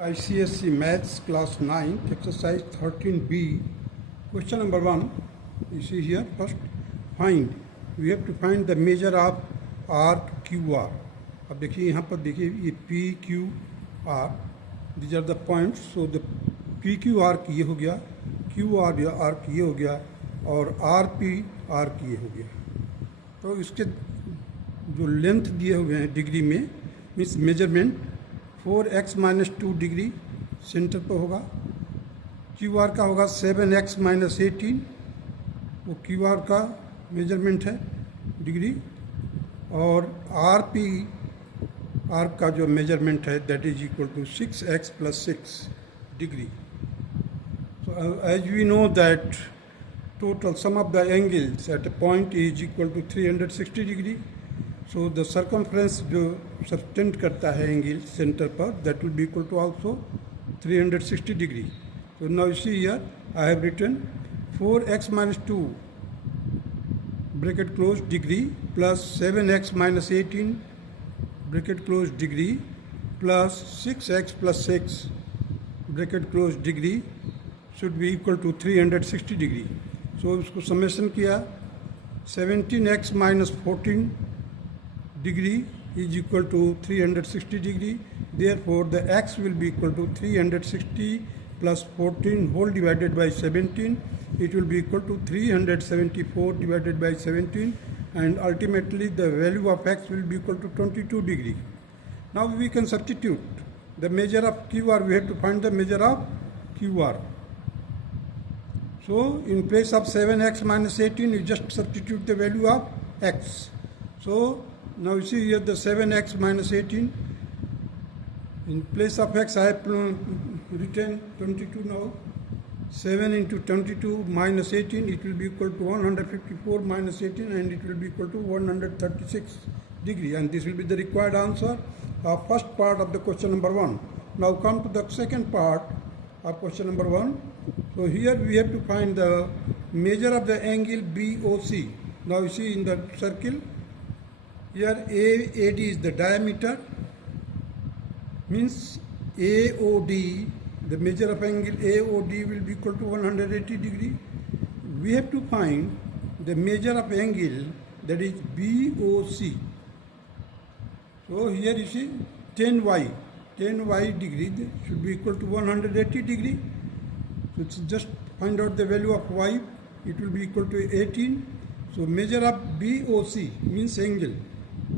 ICSE Maths Class 9, Exercise 13B, question number 1. You see here, first, find. We have to find the measure of arc QR. अब देखिए यहाँ पर देखिए ये PQR, these are the points. So the PQ arc ये हो गया, QR arc ये हो गया और RP arc ये हो गया. तो इसके जो लेंथ दिए हुए हैं डिग्री में, means measurement 4x - 2 degree centre पर होगा. क्यू आर का होगा 7x - 18, वो क्यू आर का मेजरमेंट है डिग्री. और आर पी आर्क का जो मेजरमेंट है that is equal to 6x + 6 degree. So as we know that total sum of the angles at a point is equal to 360 degree. So the circumference जो subtend करता है angle centre पर that will be equal to also 360 degree. So now you see here I have written 4x - 2 bracket close degree plus 7x - 18 bracket close degree plus 6x + 6 bracket close degree should be equal to 360 degree. So उसको summation किया 17x - 14 degree is equal to 360 degree. Therefore the x will be equal to 360 plus 14 whole divided by 17. It will be equal to 374 divided by 17, and ultimately the value of x will be equal to 22 degree. Now we can substitute the measure of QR. We have to find the measure of QR. So in place of 7x - 18 you just substitute the value of x. So now you see here the 7x - 18. In place of x I have written 22 now. 7 into 22 minus 18, it will be equal to 154 minus 18, and it will be equal to 136 degree. And this will be the required answer of first part of the question number 1. Now come to the second part of question number 1. So here we have to find the measure of the angle BOC. Now you see in the circle, here AD is the diameter, means AOD, the measure of angle AOD will be equal to 180 degree. We have to find the measure of angle that is BOC. So here you see 10y degree should be equal to 180 degree. So it's just find out the value of y, it will be equal to 18. So measure of BOC means angle.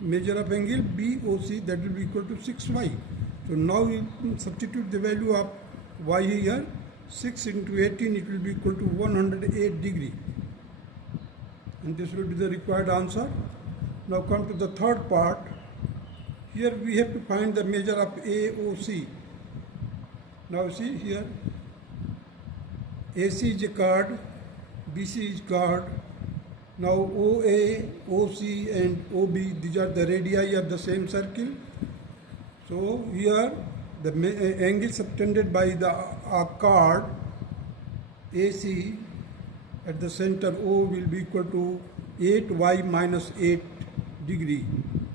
Measure of angle BOC, that will be equal to 6y. So now we substitute the value of y here. 6 into 18, it will be equal to 108 degree. And this will be the required answer. Now come to the third part. Here we have to find the measure of AOC. Now see here, AC is a chord, BC is chord. Now OA, OC and OB, these are the radii of the same circle. So here the angle subtended by the chord AC at the center O will be equal to 8y - 8 degree.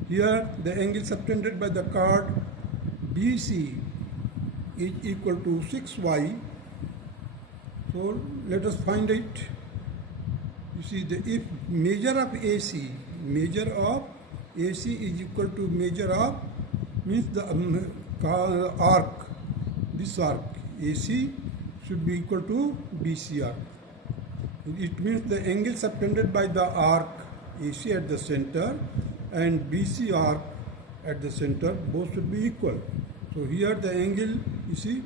Here the angle subtended by the chord BC is equal to 6y. So let us find it. You see, if measure of AC is equal to measure of, means the arc, this arc AC should be equal to BC arc. It means the angle subtended by the arc AC at the center and BC arc at the center both should be equal. So here the angle, you see,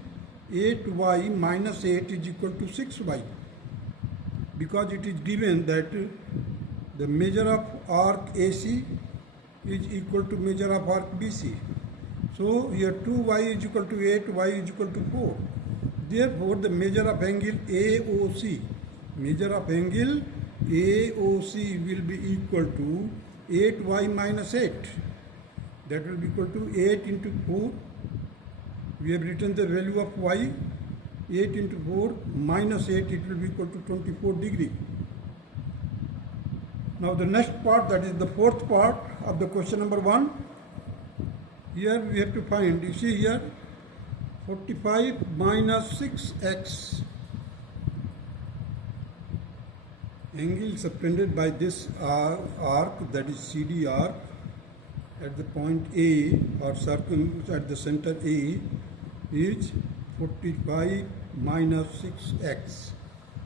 8y - 8 is equal to 6y, because it is given that the measure of arc AC is equal to measure of arc BC. So here 2y is equal to 8, y is equal to 4. Therefore the measure of angle AOC will be equal to 8y - 8. That will be equal to 8 into 4. We have written the value of y, 8 into 4 minus 8, it will be equal to 24 degree. Now the next part, that is the fourth part of the question number 1. Here we have to find, you see here 45 minus 6x. Angle subtended by this arc, that is CD arc, at the point A or circle at the center A is 45 minus 6x.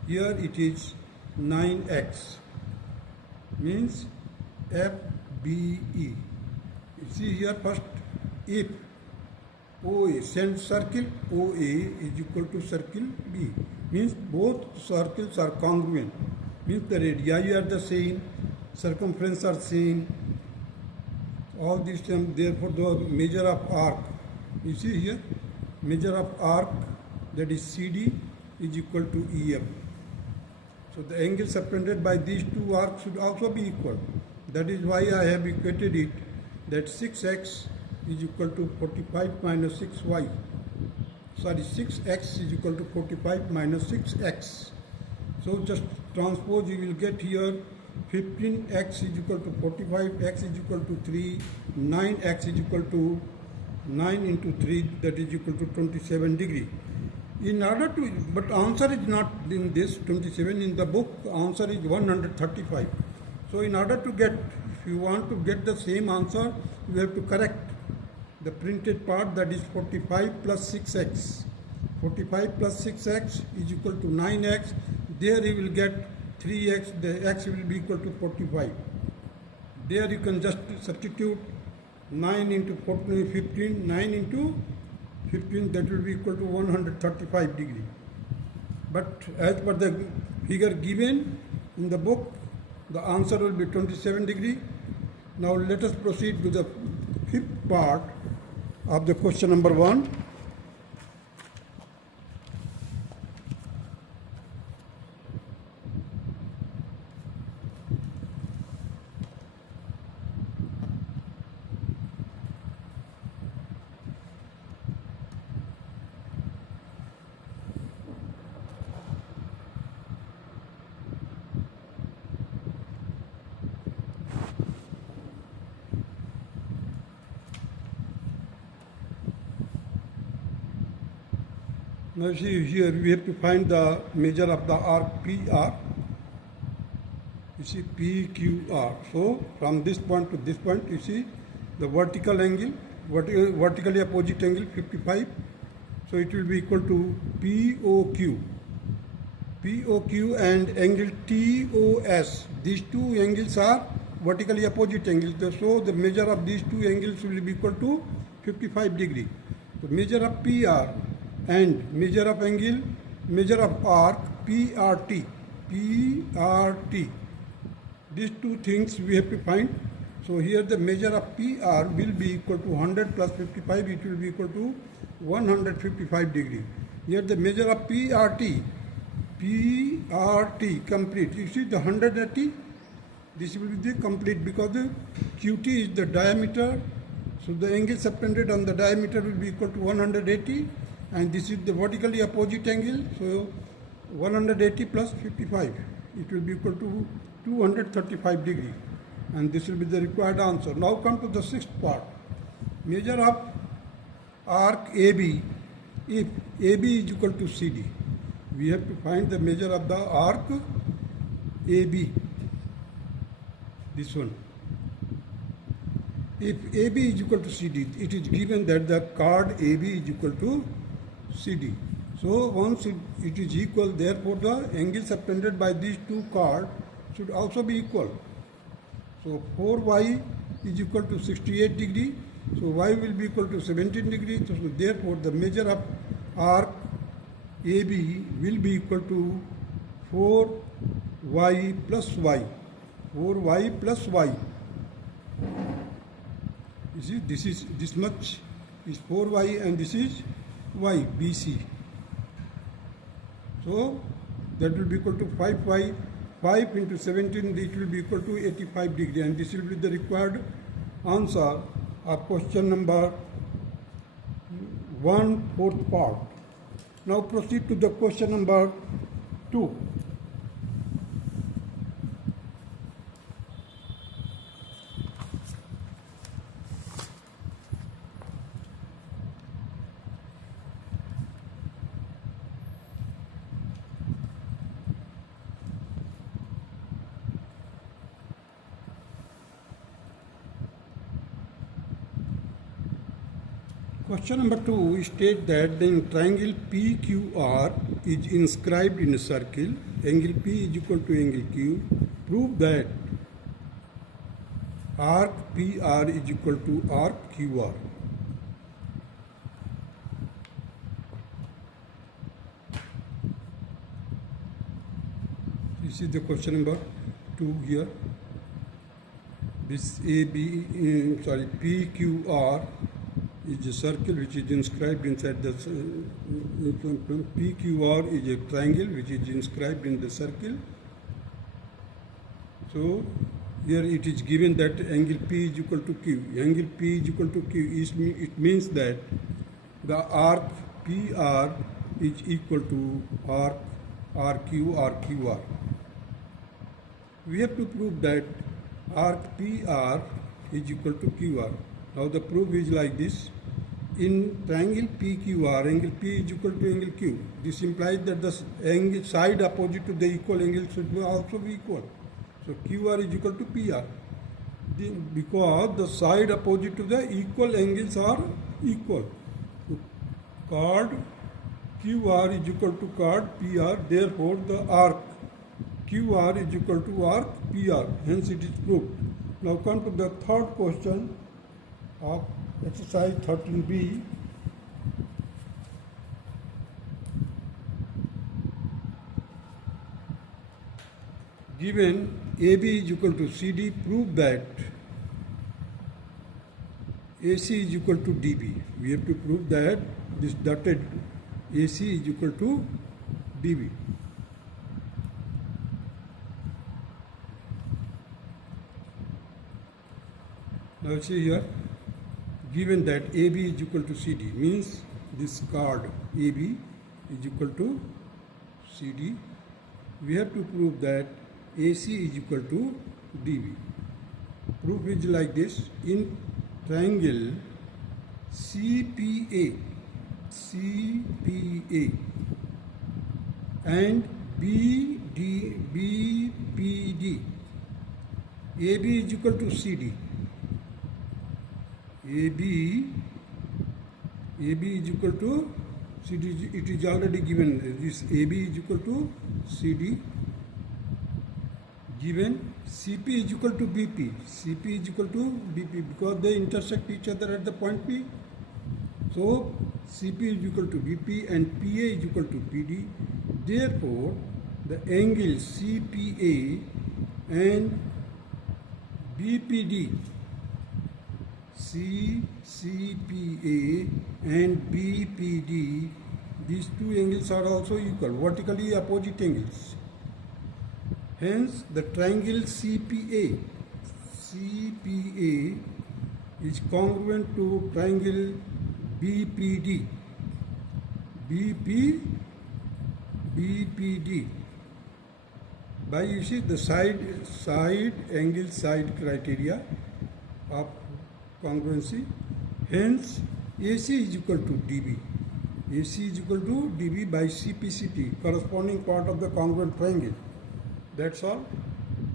Here it is 9x, means FBE. You see here first, if OA, send circle OA is equal to circle B, means both circles are congruent, means the radii are the same, circumference are same, all these terms. Therefore the measure of arc, you see here, measure of arc, that is CD, is equal to EF. So the angle subtended by these two arcs should also be equal. That is why I have equated it, that 6x is equal to 45 minus 6y. Sorry, 6x is equal to 45 minus 6x. So just transpose, you will get here 15x is equal to 45, x is equal to 3, 9x is equal to 9 into 3, that is equal to 27 degree. In order to, but answer is not in this 27, in the book answer is 135. So in order to get, if you want to get the same answer, you have to correct the printed part, that is 45 plus 6x. 45 plus 6x is equal to 9x. There you will get 3x, the x will be equal to 45. There you can just substitute 9 into 14, 15, 9 into 15, that will be equal to 135 degree. But as per the figure given in the book, the answer will be 27 degree. Now let us proceed to the fifth part of the question number 1. Now see here we have to find the measure of the arc PR. You see PQR. So from this point to this point, you see the vertical angle, vertically opposite angle 55. So it will be equal to POQ. POQ and angle TOS. These two angles are vertically opposite angles. So the measure of these two angles will be equal to 55 degree. So measure of PR and measure of angle, measure of arc, PRT. PRT. These two things we have to find. So here the measure of PR will be equal to 100 plus 55, it will be equal to 155 degree. Here the measure of PRT, PRT complete. You see the 180, this will be the complete because the QT is the diameter. So the angle subtended on the diameter will be equal to 180. And this is the vertically opposite angle, so 180 plus 55, it will be equal to 235 degree, and this will be the required answer. Now come to the sixth part. Measure of arc AB, if AB is equal to CD. We have to find the measure of the arc AB, this one. If AB is equal to CD, it is given that the chord AB is equal to CD. So once it is equal, therefore the angle subtended by these two chords should also be equal. So 4y is equal to 68 degree. So y will be equal to 17 degree. So therefore the measure of arc AB will be equal to 4y plus y. 4y plus y. You see, this is this much is 4y and this is y, BC. So that will be equal to 5y, 5 into 17, it will be equal to 85 degree, and this will be the required answer of question number 1, fourth part. Now proceed to the question number 2. Question number 2 states that the triangle PQR is inscribed in a circle. Angle P is equal to angle Q. Prove that arc PR is equal to arc QR. This is the question number 2 here. This PQR is a circle which is inscribed inside the PQR is a triangle which is inscribed in the circle. So here it is given that angle P is equal to Q. Angle P is equal to Q. It means that the arc PR is equal to arc RQ RQR. We have to prove that arc PR is equal to QR. Now the proof is like this. In triangle PQR, angle P is equal to angle Q. This implies that the angle side opposite to the equal angle should also be equal. So QR is equal to PR. Because the side opposite to the equal angles are equal. So chord QR is equal to chord PR. Therefore the arc QR is equal to arc PR. Hence it is proved. Now come to the third question of exercise 13B. Given AB is equal to CD, prove that AC is equal to DB. We have to prove that this dotted AC is equal to DB. Now see here, given that AB is equal to CD, means this chord AB is equal to CD, we have to prove that AC is equal to DB. Proof is like this. In triangle CPA and BPD, AB is equal to CD. AB is equal to CD. It is already given. This AB is equal to CD. Given CP is equal to BP. CP is equal to BP because they intersect each other at the point P. So CP is equal to BP and PA is equal to PD. Therefore, the angle CPA and BPD, CPA and BPD, these two angles are also equal, vertically opposite angles. Hence, the triangle CPA is congruent to triangle BPD. BPD. By you see the side angle side criteria of congruency. Hence, AC is equal to DB. AC is equal to DB by CPCT, corresponding part of the congruent triangle. That's all.